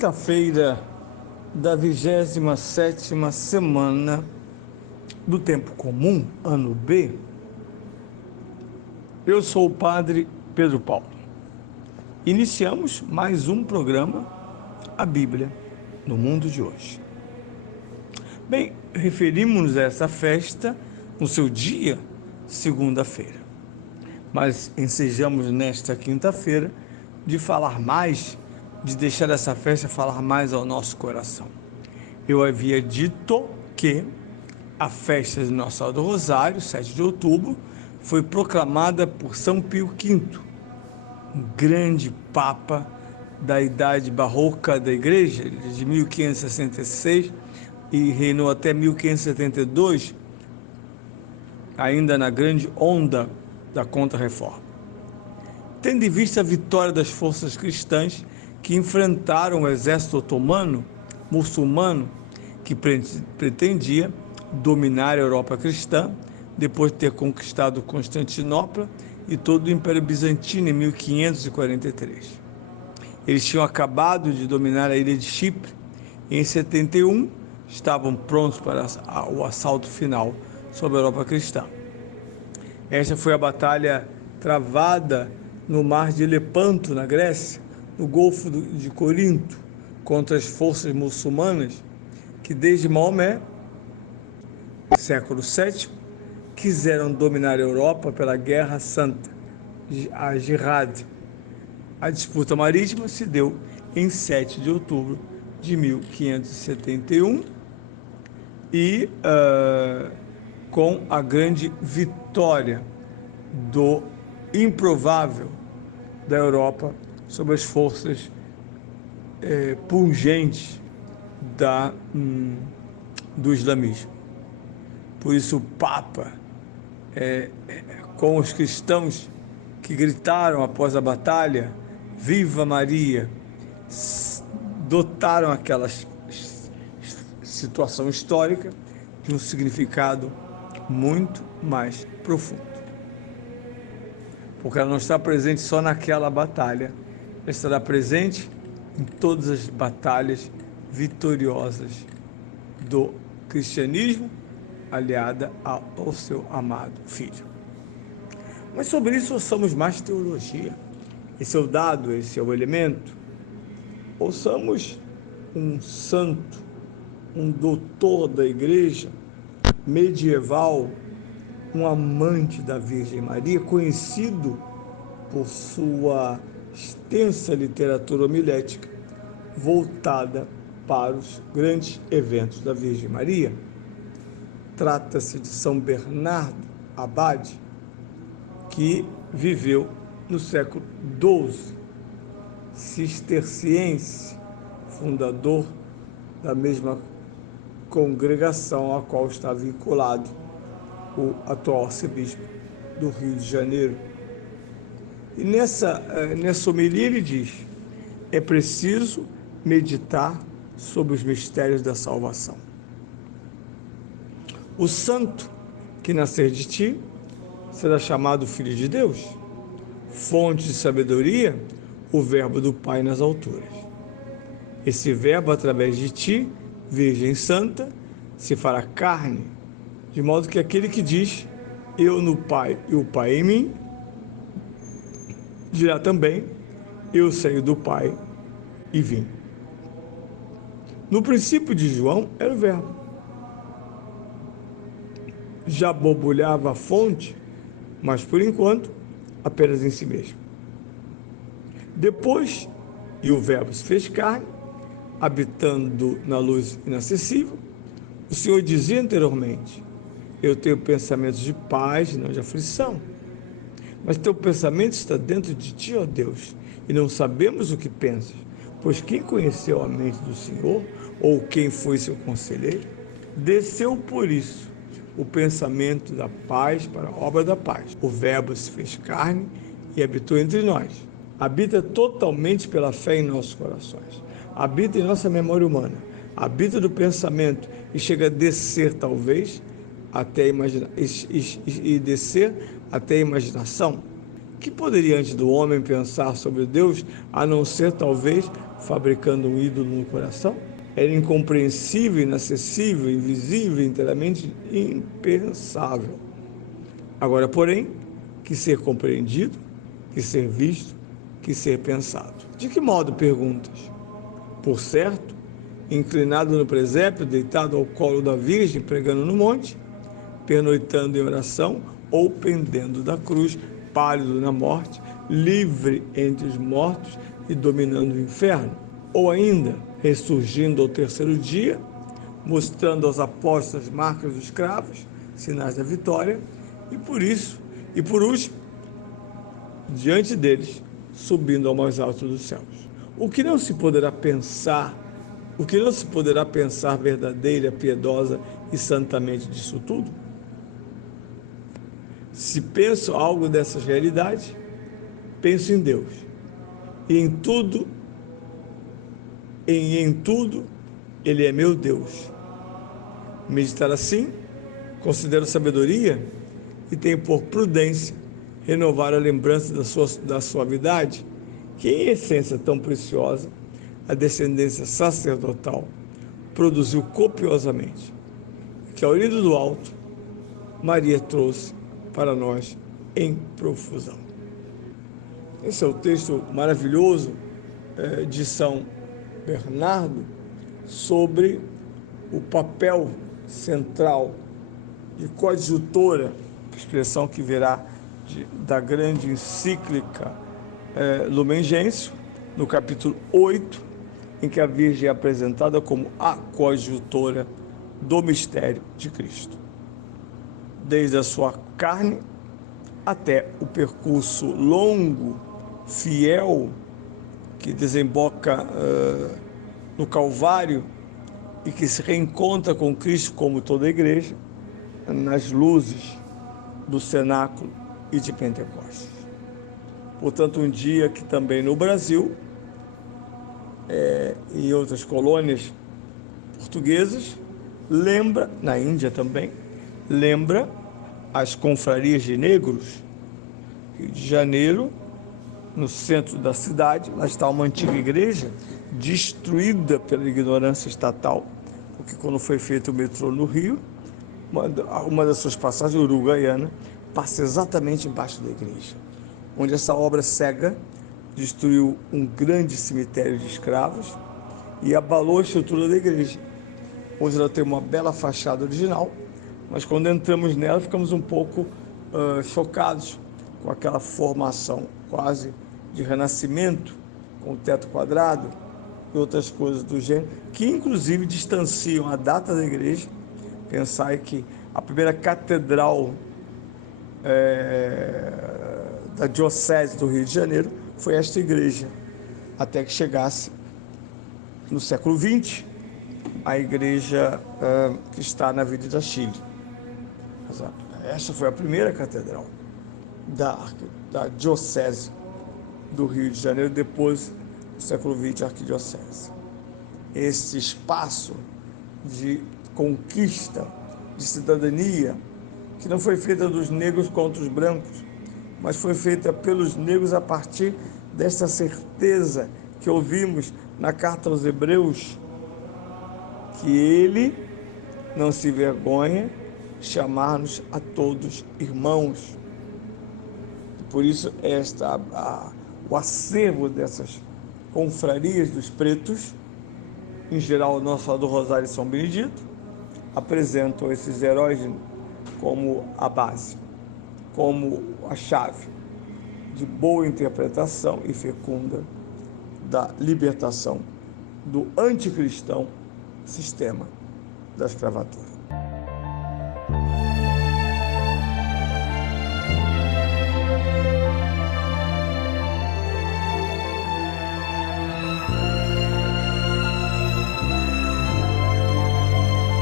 quinta-feira da 27ª semana do Tempo Comum, ano B. Eu sou o Padre Pedro Paulo. Iniciamos mais um programa, a Bíblia no Mundo de Hoje. Bem, referimos-nos a essa festa no seu dia, segunda-feira. Mas ensejamos nesta quinta-feira de falar mais, de deixar essa festa falar mais ao nosso coração. Eu havia dito que a festa de Nossa Senhora do Rosário, 7 de outubro, foi proclamada por São Pio V, um grande papa da idade barroca da Igreja, de 1566, e reinou até 1572, ainda na grande onda da Contra-Reforma. Tendo em vista a vitória das forças cristãs que enfrentaram o exército otomano, muçulmano, que pretendia dominar a Europa cristã, depois de ter conquistado Constantinopla e todo o Império Bizantino em 1543. Eles tinham acabado de dominar a ilha de Chipre e em 71 estavam prontos para o assalto final sobre a Europa cristã. Esta foi a batalha travada no mar de Lepanto, na Grécia, no Golfo de Corinto, contra as forças muçulmanas que desde Maomé, século VII, quiseram dominar a Europa pela Guerra Santa, a Jihad. A disputa marítima se deu em 7 de outubro de 1571 e com a grande vitória do improvável da Europa sobre as forças pungentes do islamismo. Por isso o Papa, com os cristãos que gritaram após a batalha, Viva Maria, dotaram aquela situação histórica de um significado muito mais profundo. Porque ela não está presente só naquela batalha, ela estará presente em todas as batalhas vitoriosas do cristianismo, aliada ao seu amado Filho. Mas sobre isso ouçamos mais teologia. Esse é o dado, esse é o elemento. Ouçamos um santo, um doutor da igreja medieval, um amante da Virgem Maria, conhecido por sua extensa literatura homilética, voltada para os grandes eventos da Virgem Maria. Trata-se de São Bernardo Abade, que viveu no século XII, cisterciense, fundador da mesma congregação a qual está vinculado o atual arcebispo do Rio de Janeiro. E nessa homilia ele diz: é preciso meditar sobre os mistérios da salvação. O santo que nascer de ti será chamado Filho de Deus, fonte de sabedoria, o verbo do Pai nas alturas. Esse verbo, através de ti, Virgem Santa, se fará carne, de modo que aquele que diz, eu no Pai e o Pai em mim, dirá também, eu saí do Pai e vim. No princípio de João era o verbo. Já borbulhava a fonte, mas por enquanto apenas em si mesmo. Depois, e o verbo se fez carne, habitando na luz inacessível, o Senhor dizia anteriormente, eu tenho pensamentos de paz e não de aflição. Mas teu pensamento está dentro de ti, ó Deus, e não sabemos o que pensas, pois quem conheceu a mente do Senhor, ou quem foi seu conselheiro, desceu por isso o pensamento da paz para a obra da paz. O verbo se fez carne e habitou entre nós. Habita totalmente pela fé em nossos corações. Habita em nossa memória humana. Habita do pensamento e chega a descer, talvez, até descer até a imaginação. Que poderia antes do homem pensar sobre Deus, a não ser, talvez, fabricando um ídolo no coração? Era incompreensível, inacessível, invisível, inteiramente impensável. Agora, porém, quis ser compreendido, quis ser visto, quis ser pensado. De que modo, perguntas? Por certo, inclinado no presépio, deitado ao colo da Virgem, pregando no monte, pernoitando em oração, ou pendendo da cruz, pálido na morte, livre entre os mortos e dominando o inferno. Ou ainda, ressurgindo ao terceiro dia, mostrando aos apóstolos as marcas dos cravos, sinais da vitória, e por último, diante deles, subindo ao mais alto dos céus. O que não se poderá pensar verdadeira, piedosa e santamente disso tudo? Se penso algo dessas realidades, penso em Deus. E em tudo, Ele é meu Deus. Meditar assim, considero sabedoria e tenho por prudência renovar a lembrança da suavidade, que em essência tão preciosa, a descendência sacerdotal produziu copiosamente, que ao ir do alto, Maria trouxe para nós em profusão. Esse é o texto maravilhoso de São Bernardo sobre o papel central de coadjutora, expressão que virá da grande encíclica Lumen Gentium, no capítulo 8, em que a Virgem é apresentada como a coadjutora do mistério de Cristo. Desde a sua carne até o percurso longo, fiel, que desemboca no Calvário e que se reencontra com Cristo, como toda a igreja, nas luzes do cenáculo e de Pentecostes. Portanto, um dia que também no Brasil e em outras colônias portuguesas, lembra, na Índia também, lembra as confrarias de negros. Rio de Janeiro, no centro da cidade, lá está uma antiga igreja destruída pela ignorância estatal, porque quando foi feito o metrô no Rio, uma das suas passagens, Uruguaiana, passa exatamente embaixo da igreja, onde essa obra cega destruiu um grande cemitério de escravos e abalou a estrutura da igreja. Hoje ela tem uma bela fachada original, mas quando entramos nela ficamos um pouco chocados com aquela formação quase de renascimento, com o teto quadrado e outras coisas do gênero, que inclusive distanciam a data da igreja. Pensai que a primeira catedral da Diocese do Rio de Janeiro foi esta igreja, até que chegasse no século XX a igreja que está na Avenida Chile. Esta foi a primeira catedral da Diocese do Rio de Janeiro, depois do século XX, a Arquidiocese. Esse espaço de conquista, de cidadania, que não foi feita dos negros contra os brancos, mas foi feita pelos negros a partir dessa certeza que ouvimos na carta aos Hebreus, que ele não se vergonha de chamar-nos a todos irmãos. Por isso, o acervo dessas confrarias dos pretos, em geral o Nossa Senhora do Rosário e São Benedito, apresentam esses heróis como a base, como a chave de boa interpretação e fecunda da libertação do anticristão sistema da escravatura.